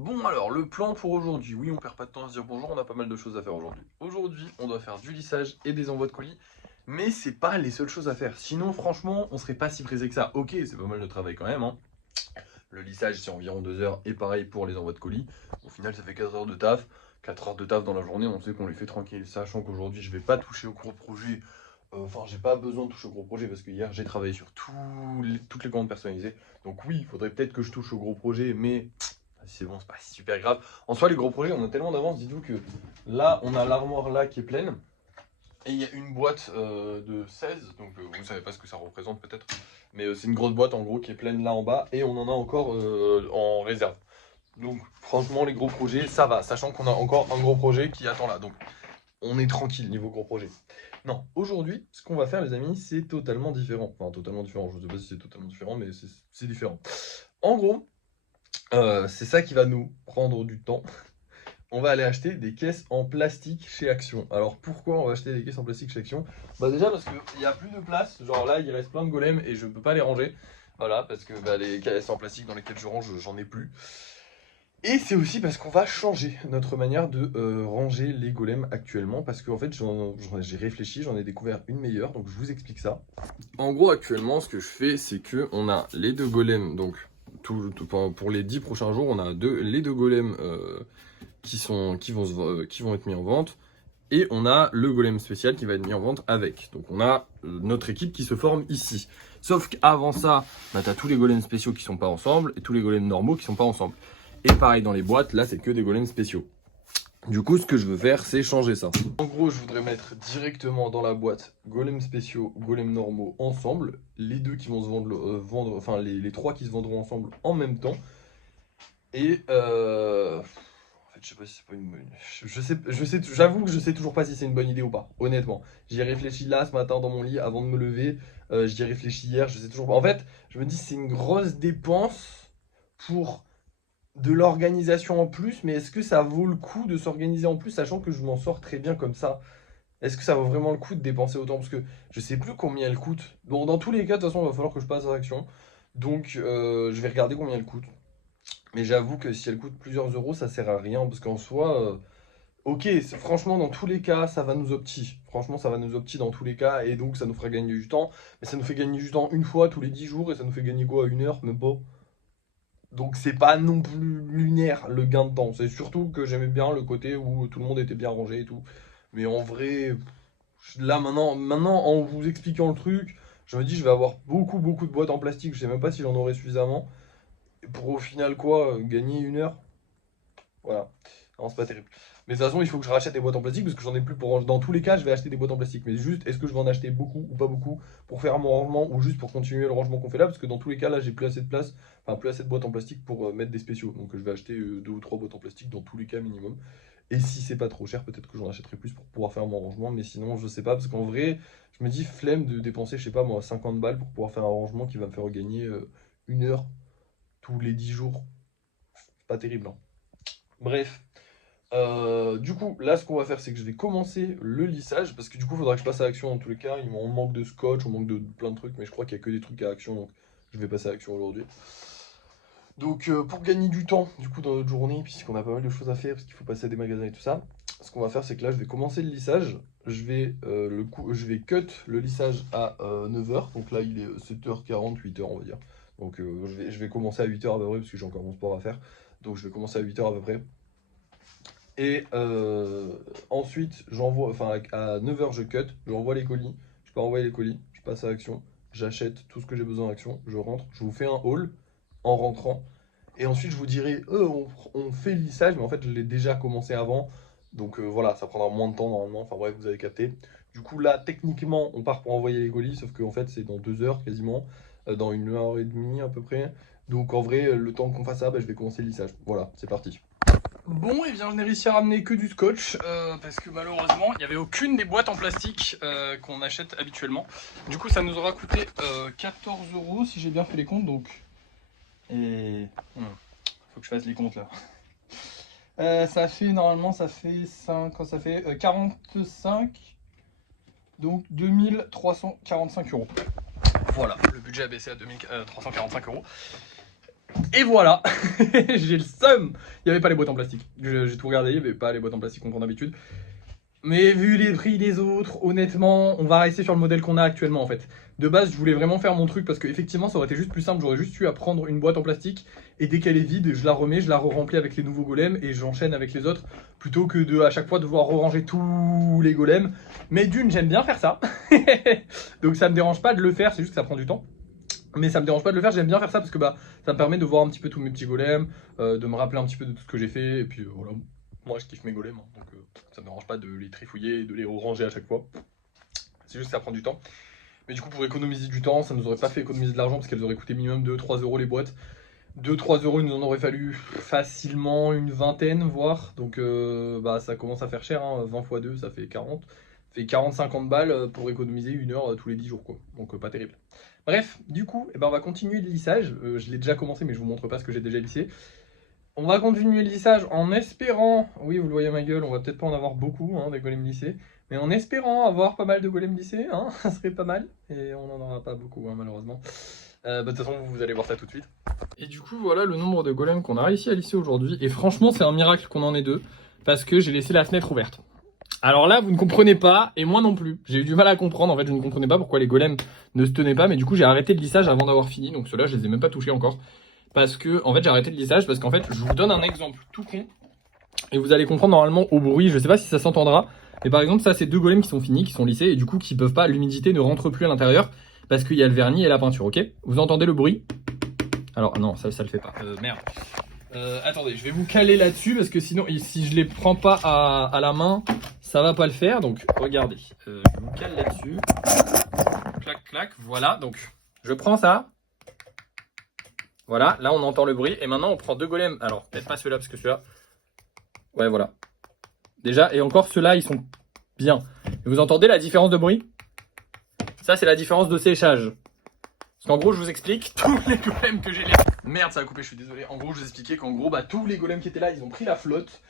Bon alors, le plan pour aujourd'hui. Oui, on perd pas de temps à se dire bonjour, on a pas mal de choses à faire aujourd'hui. Aujourd'hui, on doit faire du lissage et des envois de colis, mais c'est pas les seules choses à faire. Sinon, franchement, on serait pas si pressé que ça. Ok, c'est pas mal de travail quand même, hein. Le lissage, c'est environ 2 heures, et pareil pour les envois de colis. Au final, ça fait 4 heures de taf. 4 heures de taf dans la journée, on sait qu'on les fait tranquille, sachant qu'aujourd'hui, je vais pas toucher au gros projet. Enfin, j'ai pas besoin de toucher au gros projet parce que hier, j'ai travaillé sur toutes les commandes personnalisées. Donc oui, il faudrait peut-être que je touche au gros projet, mais si c'est bon, c'est pas super grave. En soi, les gros projets, on a tellement d'avance. Dites-vous que là, on a l'armoire là qui est pleine. Et il y a une boîte de 16, donc vous ne savez pas ce que ça représente peut-être. Mais c'est une grosse boîte en gros qui est pleine là en bas. Et on en a encore en réserve. Donc franchement, les gros projets, ça va. Sachant qu'on a encore un gros projet qui attend là. Donc on est tranquille niveau gros projet. Non, aujourd'hui, ce qu'on va faire les amis, c'est totalement différent. Enfin, totalement différent. Je ne sais pas si c'est totalement différent, mais c'est différent. En gros, c'est ça qui va nous prendre du temps. On va aller acheter des caisses en plastique chez Action. Alors pourquoi on va acheter des caisses en plastique chez Action? Bah déjà parce qu'il n'y a plus de place, genre là il reste plein de golems et je ne peux pas les ranger. Voilà, parce que bah, les caisses en plastique dans lesquelles je range, j'en ai plus. Et c'est aussi parce qu'on va changer notre manière de ranger les golems actuellement. Parce qu'en fait j'ai réfléchi, j'en ai découvert une meilleure, donc je vous explique ça. En gros actuellement ce que je fais c'est que on a les deux golems, donc pour les 10 prochains jours on a les deux golems qui vont être mis en vente. Et on a le golem spécial qui va être mis en vente avec. Donc on a notre équipe qui se forme ici. Sauf qu'avant ça, bah, tu as tous les golems spéciaux qui sont pas ensemble et tous les golems normaux qui sont pas ensemble. Et pareil dans les boîtes, là c'est que des golems spéciaux. Du coup, ce que je veux faire, c'est changer ça. En gros, je voudrais mettre directement dans la boîte golems spéciaux, golems normaux ensemble. Les deux qui vont se vendre, enfin les trois qui se vendront ensemble en même temps. Et en fait, je sais pas si c'est pas une bonne. J'avoue que je sais toujours pas si c'est une bonne idée ou pas. Honnêtement, j'y ai réfléchi là ce matin dans mon lit avant de me lever. J'y ai réfléchi hier, je sais toujours pas. En fait, je me dis c'est une grosse dépense pour de l'organisation en plus, mais est-ce que ça vaut le coup de s'organiser en plus, sachant que je m'en sors très bien comme ça? Est-ce que ça vaut vraiment le coup de dépenser autant? Parce que je sais plus combien elle coûte. Bon, dans tous les cas, de toute façon, il va falloir que je passe à l'action. Donc, je vais regarder combien elle coûte. Mais j'avoue que si elle coûte plusieurs euros, ça sert à rien. Parce qu'en soi, ok, franchement, dans tous les cas, ça va nous opti. Franchement, ça va nous opti dans tous les cas. Et donc, ça nous fera gagner du temps. Mais ça nous fait gagner du temps une fois tous les 10 jours. Et ça nous fait gagner quoi? Une heure? Même pas. Donc, c'est pas non plus lunaire le gain de temps. C'est surtout que j'aimais bien le côté où tout le monde était bien rangé et tout. Mais en vrai, là maintenant, en vous expliquant le truc, je me dis, je vais avoir beaucoup de boîtes en plastique. Je sais même pas si j'en aurai suffisamment. Pour au final, quoi, gagner une heure? Voilà. Non, c'est pas terrible. Mais de toute façon, il faut que je rachète des boîtes en plastique parce que j'en ai plus pour ranger. Dans tous les cas, je vais acheter des boîtes en plastique. Mais juste, est-ce que je vais en acheter beaucoup ou pas beaucoup pour faire mon rangement ou juste pour continuer le rangement qu'on fait là? Parce que dans tous les cas, là, j'ai plus assez de place, enfin, plus assez de boîtes en plastique pour mettre des spéciaux. Donc, je vais acheter 2 ou 3 boîtes en plastique dans tous les cas minimum. Et si c'est pas trop cher, peut-être que j'en achèterai plus pour pouvoir faire mon rangement. Mais sinon, je sais pas. Parce qu'en vrai, je me dis flemme de dépenser, je sais pas moi, 50 balles pour pouvoir faire un rangement qui va me faire gagner une heure tous les 10 jours. C'est pas terrible, hein. Bref. Du coup, là, ce qu'on va faire, c'est que je vais commencer le lissage, parce que du coup, il faudra que je passe à l'action dans tous les cas. On manque de scotch, on manque de plein de trucs, mais je crois qu'il n'y a que des trucs à action, donc je vais passer à l'action aujourd'hui. Donc, pour gagner du temps, du coup, dans notre journée, puisqu'on a pas mal de choses à faire, parce qu'il faut passer à des magasins et tout ça, ce qu'on va faire, c'est que là, je vais commencer le lissage. Je vais cut le lissage à 9 h, donc là, il est 7h40, 8 h, on va dire. Donc, je vais commencer à 8 h à peu près, parce que j'ai encore mon sport à faire. Donc, je vais commencer à 8 h à peu près. Et ensuite, enfin à 9 h je cut, j'envoie les colis, je peux envoyer les colis, je passe à l'action, j'achète tout ce que j'ai besoin à l'action, je rentre, je vous fais un haul en rentrant. Et ensuite, je vous dirai, on fait le lissage, mais en fait, je l'ai déjà commencé avant. Donc voilà, ça prendra moins de temps normalement. Enfin bref, vous avez capté. Du coup, là, techniquement, on part pour envoyer les colis, sauf qu'en fait, c'est dans 2 heures quasiment, dans 1 h et demie à peu près. Donc en vrai, le temps qu'on fasse ça, bah, je vais commencer le lissage. Voilà, c'est parti. Bon, et bien je n'ai réussi à ramener que du scotch parce que malheureusement il n'y avait aucune des boîtes en plastique qu'on achète habituellement. Du coup, ça nous aura coûté 14 euros si j'ai bien fait les comptes. Donc, et faut que je fasse les comptes là. Ça fait normalement, ça fait 5, quand ça fait 45, donc 2345 euros. Voilà, le budget a baissé à 2345 euros. Et voilà, j'ai le seum. Il n'y avait pas les boîtes en plastique. J'ai tout regardé, il n'y avait pas les boîtes en plastique qu'on prend d'habitude. Mais vu les prix des autres, honnêtement, on va rester sur le modèle qu'on a actuellement en fait. De base, je voulais vraiment faire mon truc parce qu'effectivement, ça aurait été juste plus simple. J'aurais juste eu à prendre une boîte en plastique et dès qu'elle est vide, je la remets, je la re-remplis avec les nouveaux golems et j'enchaîne avec les autres plutôt que de à chaque fois devoir re-ranger tous les golems. Mais d'une, j'aime bien faire ça. Donc ça me dérange pas de le faire, c'est juste que ça prend du temps. Mais ça me dérange pas de le faire, j'aime bien faire ça parce que bah ça me permet de voir un petit peu tous mes petits golems, de me rappeler un petit peu de tout ce que j'ai fait, et puis voilà, moi je kiffe mes golems, hein, donc ça me dérange pas de les trifouiller et de les ranger à chaque fois. C'est juste que ça prend du temps. Mais du coup pour économiser du temps, ça nous aurait pas fait économiser de l'argent parce qu'elles auraient coûté minimum 2-3 euros les boîtes. 2-3 euros, il nous en aurait fallu facilement une vingtaine, voire. Donc bah ça commence à faire cher, hein, 20 x 2 ça fait 40. Ça fait 40-50 balles pour économiser une heure tous les 10 jours quoi. Donc pas terrible. Bref, du coup, eh ben, on va continuer le lissage. Je l'ai déjà commencé, mais je vous montre pas ce que j'ai déjà lissé. On va continuer le lissage en espérant, oui, vous le voyez à ma gueule, on va peut-être pas en avoir beaucoup, hein, des golems lissés, mais en espérant avoir pas mal de golems lissés, hein, ça serait pas mal, et on n'en aura pas beaucoup, hein, malheureusement. Bah, de toute façon, vous allez voir ça tout de suite. Et du coup, voilà le nombre de golems qu'on a réussi à lisser aujourd'hui, et franchement, c'est un miracle qu'on en ait deux, parce que j'ai laissé la fenêtre ouverte. Alors là, vous ne comprenez pas, et moi non plus. J'ai eu du mal à comprendre, en fait, je ne comprenais pas pourquoi les golems ne se tenaient pas, mais du coup, j'ai arrêté le lissage avant d'avoir fini, donc ceux-là, je les ai même pas touchés encore. Parce que, en fait, j'ai arrêté le lissage, parce qu'en fait, je vous donne un exemple tout con, et vous allez comprendre normalement au bruit, je sais pas si ça s'entendra, mais par exemple, ça, c'est deux golems qui sont finis, qui sont lissés, et du coup, qui peuvent pas, l'humidité ne rentre plus à l'intérieur, parce qu'il y a le vernis et la peinture, ok? Vous entendez le bruit? Alors, non, ça le fait pas. Merde. Attendez, je vais vous caler là-dessus parce que sinon, si je les prends pas à la main, ça va pas le faire. Donc, regardez, je vous cale là-dessus. Clac, clac, voilà. Donc, je prends ça. Voilà, là on entend le bruit. Et maintenant, on prend deux golems. Alors, peut-être pas ceux-là parce que ceux-là. Ouais, voilà. Déjà, et encore ceux-là, ils sont bien. Et vous entendez la différence de bruit? Ça, c'est la différence de séchage. Parce qu'en gros, je vous explique, tous les golems que j'ai laissés... Merde, ça a coupé, je suis désolé. En gros, je vous expliquais qu'en gros, bah, tous les golems qui étaient là, ils ont pris la flotte.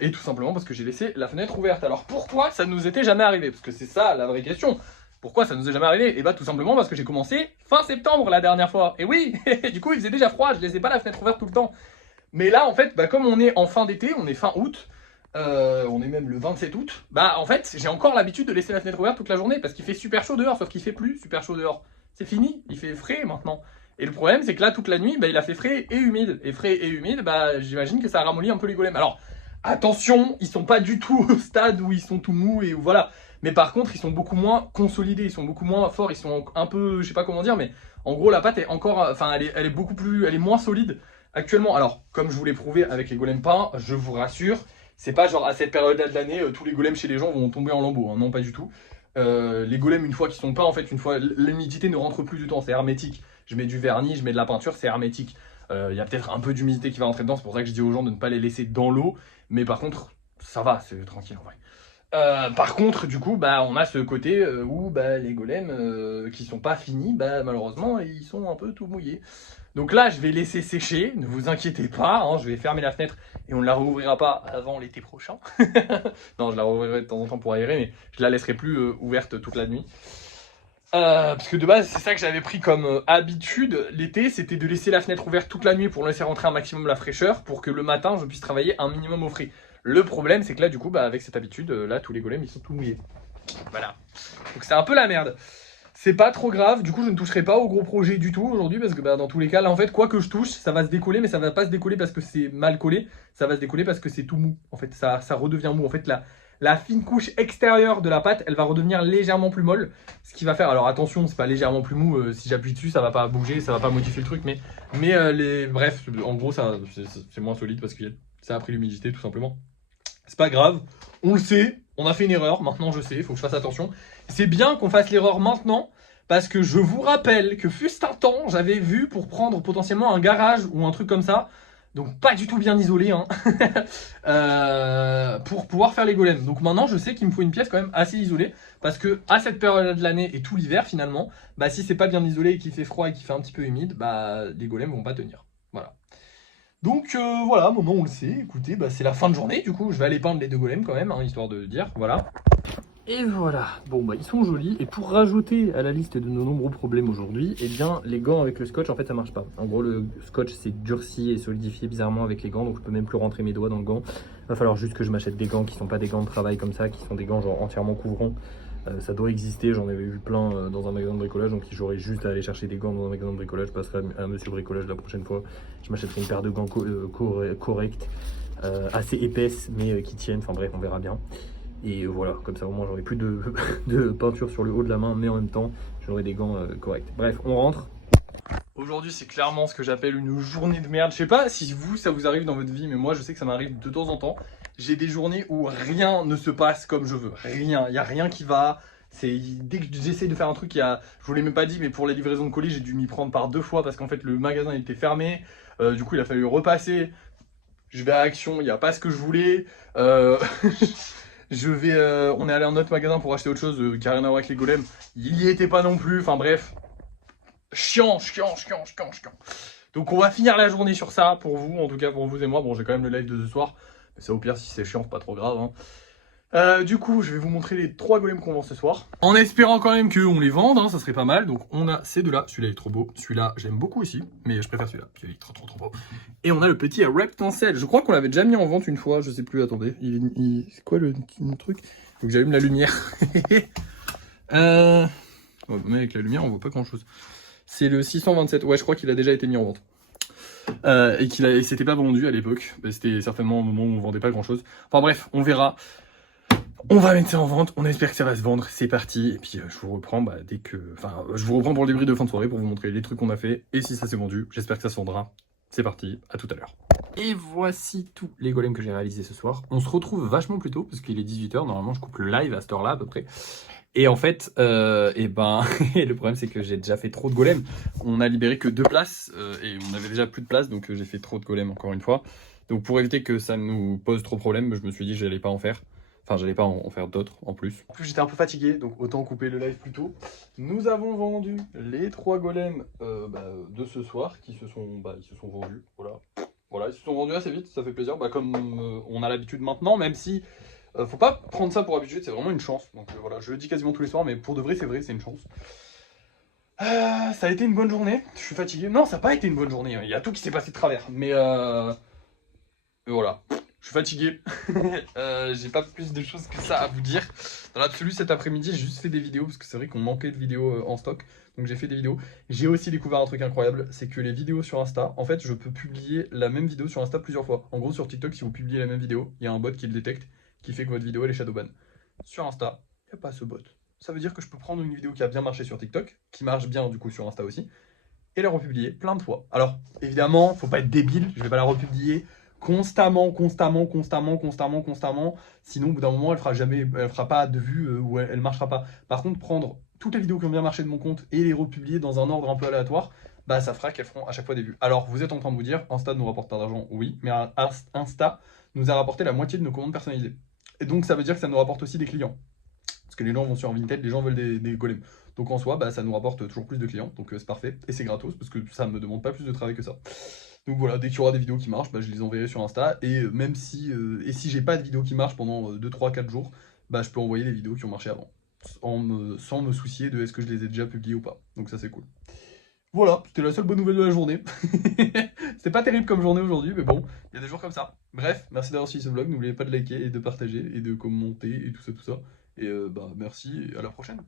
Et tout simplement parce que j'ai laissé la fenêtre ouverte. Alors pourquoi ça ne nous était jamais arrivé? Parce que c'est ça la vraie question. Pourquoi ça nous est jamais arrivé? Et bah tout simplement parce que j'ai commencé fin septembre la dernière fois. Et oui, du coup il faisait déjà froid, je laissais pas la fenêtre ouverte tout le temps. Mais là en fait, bah, comme on est en fin d'été, on est fin août, on est même le 27 août, bah en fait j'ai encore l'habitude de laisser la fenêtre ouverte toute la journée parce qu'il fait super chaud dehors, sauf qu'il fait plus super chaud dehors. C'est fini, il fait frais maintenant. Et le problème c'est que là toute la nuit, bah, il a fait frais et humide. Et frais et humide, bah j'imagine que ça ramollit un peu les golems. Alors attention, ils sont pas du tout au stade où ils sont tout mous et où voilà. Mais par contre, ils sont beaucoup moins consolidés, ils sont beaucoup moins forts, ils sont un peu, je sais pas comment dire, mais en gros la pâte est encore, enfin elle est beaucoup plus, elle est moins solide actuellement. Alors comme je vous l'ai prouvé avec les golems peints, je vous rassure, c'est pas genre à cette période-là de l'année, tous les golems chez les gens vont tomber en lambeaux, hein. Non pas du tout. Les golems une fois qu'ils sont peints, en fait une fois l'humidité ne rentre plus du temps, c'est hermétique. Je mets du vernis, je mets de la peinture, c'est hermétique. Il y a peut-être un peu d'humidité qui va rentrer dedans, c'est pour ça que je dis aux gens de ne pas les laisser dans l'eau. Mais par contre, ça va, c'est tranquille en vrai. Par contre, du coup, bah, on a ce côté où bah, les golems qui sont pas finis, bah, malheureusement, ils sont un peu tout mouillés. Donc là, je vais laisser sécher, ne vous inquiétez pas, hein, je vais fermer la fenêtre et on ne la rouvrira pas avant l'été prochain. Non, je la rouvrirai de temps en temps pour aérer, mais je la laisserai plus ouverte toute la nuit. Parce que de base, c'est ça que j'avais pris comme habitude l'été, c'était de laisser la fenêtre ouverte toute la nuit pour laisser rentrer un maximum la fraîcheur, pour que le matin, je puisse travailler un minimum au frais. Le problème, c'est que là, du coup, bah, avec cette habitude, là, tous les golems, ils sont tout mouillés. Voilà. Donc c'est un peu la merde. C'est pas trop grave, du coup, je ne toucherai pas au gros projet du tout aujourd'hui, parce que bah, dans tous les cas, là, en fait, quoi que je touche, ça va se décoller, mais ça va pas se décoller parce que c'est mal collé, ça va se décoller parce que c'est tout mou. En fait, ça redevient mou. En fait, la fine couche extérieure de la pâte, elle va redevenir légèrement plus molle. Ce qui va faire, alors attention, c'est pas légèrement plus mou, si j'appuie dessus, ça va pas bouger, ça va pas modifier le truc, mais bref, en gros, c'est moins solide parce que ça a pris l'humidité tout simplement. C'est pas grave, on le sait, on a fait une erreur, maintenant je sais, il faut que je fasse attention. C'est bien qu'on fasse l'erreur maintenant, parce que je vous rappelle que fut un temps, j'avais vu pour prendre potentiellement un garage ou un truc comme ça, donc pas du tout bien isolé, hein, pour pouvoir faire les golems. Donc maintenant, je sais qu'il me faut une pièce quand même assez isolée, parce que à cette période de l'année et tout l'hiver finalement, bah si c'est pas bien isolé et qu'il fait froid et qu'il fait un petit peu humide, bah les golems vont pas tenir. Voilà. Donc voilà, maintenant on le sait, écoutez, bah, c'est la fin de journée, du coup je vais aller peindre les deux golems quand même, hein, histoire de dire, voilà. Et voilà, bon bah ils sont jolis, et pour rajouter à la liste de nos nombreux problèmes aujourd'hui, eh bien les gants avec le scotch en fait ça marche pas. En gros le scotch s'est durci et solidifié bizarrement avec les gants, donc je peux même plus rentrer mes doigts dans le gant. Va falloir juste que je m'achète des gants qui sont pas des gants de travail comme ça, qui sont des gants genre entièrement couvrants. Ça doit exister, j'en avais vu plein dans un magasin de bricolage, donc j'aurais juste à aller chercher des gants dans un magasin de bricolage, je passerai à Monsieur Bricolage la prochaine fois. Je m'achèterai une paire de gants correctes, assez épaisses mais qui tiennent, enfin bref on verra bien. Et voilà, comme ça au moins j'aurai plus de, de peinture sur le haut de la main, mais en même temps j'aurai des gants corrects. Bref, on rentre. Aujourd'hui c'est clairement ce que j'appelle une journée de merde. Je sais pas si vous ça vous arrive dans votre vie, mais moi je sais que ça m'arrive de temps en temps. J'ai des journées où rien ne se passe comme je veux. Rien, il n'y a rien qui va. Dès que j'essaye de faire un truc, je vous l'ai même pas dit, mais pour les livraisons de colis, j'ai dû m'y prendre par 2 fois parce qu'en fait le magasin était fermé. Du coup il a fallu repasser. Je vais à Action, il n'y a pas ce que je voulais. On est allé à un autre magasin pour acheter autre chose qui n'a rien à voir avec les golems. Il y était pas non plus. Enfin bref, chiant. Donc on va finir la journée sur ça pour vous, en tout cas pour vous et moi. Bon, j'ai quand même le live de ce soir, mais ça au pire si c'est chiant, c'est pas trop grave. Hein. Du coup, je vais vous montrer les 3 golems qu'on vend ce soir. En espérant quand même qu'on les vende, hein, ça serait pas mal. Donc on a ces deux-là, celui-là il est trop beau. Celui-là, j'aime beaucoup aussi, mais je préfère celui-là, parce qu'il est trop beau. Et on a le petit Reptancel. Je crois qu'on l'avait déjà mis en vente une fois, je sais plus, attendez. C'est quoi le truc? Faut que j'allume la lumière. Mais avec la lumière, on voit pas grand-chose. C'est le 627, ouais, je crois qu'il a déjà été mis en vente. Et s'était pas vendu à l'époque. C'était certainement un moment où on vendait pas grand-chose. Enfin bref, on verra. On va mettre ça en vente, on espère que ça va se vendre, c'est parti. Et puis je vous reprends je vous reprends pour le débrief de fin de soirée pour vous montrer les trucs qu'on a fait. Et si ça s'est vendu, j'espère que ça se vendra. C'est parti, à tout à l'heure. Et voici tous les golems que j'ai réalisés ce soir. On se retrouve vachement plus tôt, parce qu'il est 18h, normalement je coupe le live à cette heure-là à peu près. Et en fait, le problème c'est que j'ai déjà fait trop de golems. On a libéré que 2 places, et on avait déjà plus de place, donc j'ai fait trop de golems encore une fois. Donc pour éviter que ça nous pose trop de problèmes, je me suis dit que j'allais pas en faire. Enfin, j'allais pas en faire d'autres en plus. En plus, j'étais un peu fatigué, donc autant couper le live plus tôt. Nous avons vendu les 3 golems de ce soir qui se sont vendus. Voilà, ils se sont vendus assez vite, ça fait plaisir. Comme on a l'habitude maintenant, même si faut pas prendre ça pour habitude, c'est vraiment une chance. Donc voilà, je le dis quasiment tous les soirs, mais pour de vrai, c'est une chance. Ça a été une bonne journée. Je suis fatigué. Non, ça n'a pas été une bonne journée. Il y a tout qui s'est passé de travers. Mais voilà. Je suis fatigué, j'ai pas plus de choses que ça à vous dire. Dans l'absolu, cet après-midi, j'ai juste fait des vidéos parce que c'est vrai qu'on manquait de vidéos en stock. Donc j'ai fait des vidéos. J'ai aussi découvert un truc incroyable, c'est que les vidéos sur Insta, en fait, je peux publier la même vidéo sur Insta plusieurs fois. En gros, sur TikTok, si vous publiez la même vidéo, il y a un bot qui le détecte, qui fait que votre vidéo elle est shadowban. Sur Insta, il n'y a pas ce bot. Ça veut dire que je peux prendre une vidéo qui a bien marché sur TikTok, qui marche bien du coup sur Insta aussi, et la republier plein de fois. Alors, évidemment, faut pas être débile, je vais pas la republier constamment. Sinon, au bout d'un moment, elle fera pas de vues ou elle marchera pas. Par contre, prendre toutes les vidéos qui ont bien marché de mon compte et les republier dans un ordre un peu aléatoire, bah ça fera qu'elles feront à chaque fois des vues. Alors, vous êtes en train de vous dire, Insta ne nous rapporte pas d'argent, oui, mais Insta nous a rapporté la moitié de nos commandes personnalisées. Et donc, ça veut dire que ça nous rapporte aussi des clients. Parce que les gens vont sur Vinted, les gens veulent des golems. Donc en soi, ça nous rapporte toujours plus de clients, donc c'est parfait. Et c'est gratos, parce que ça me demande pas plus de travail que ça. Donc voilà, dès qu'il y aura des vidéos qui marchent, je les enverrai sur Insta. Et même si j'ai pas de vidéos qui marchent pendant 2, 3, 4 jours, je peux envoyer les vidéos qui ont marché avant. Sans me soucier de est-ce que je les ai déjà publiées ou pas. Donc ça c'est cool. Voilà, c'était la seule bonne nouvelle de la journée. C'était pas terrible comme journée aujourd'hui, mais bon, il y a des jours comme ça. Bref, merci d'avoir suivi ce vlog. N'oubliez pas de liker et de partager et de commenter et tout ça. Et merci et à la prochaine.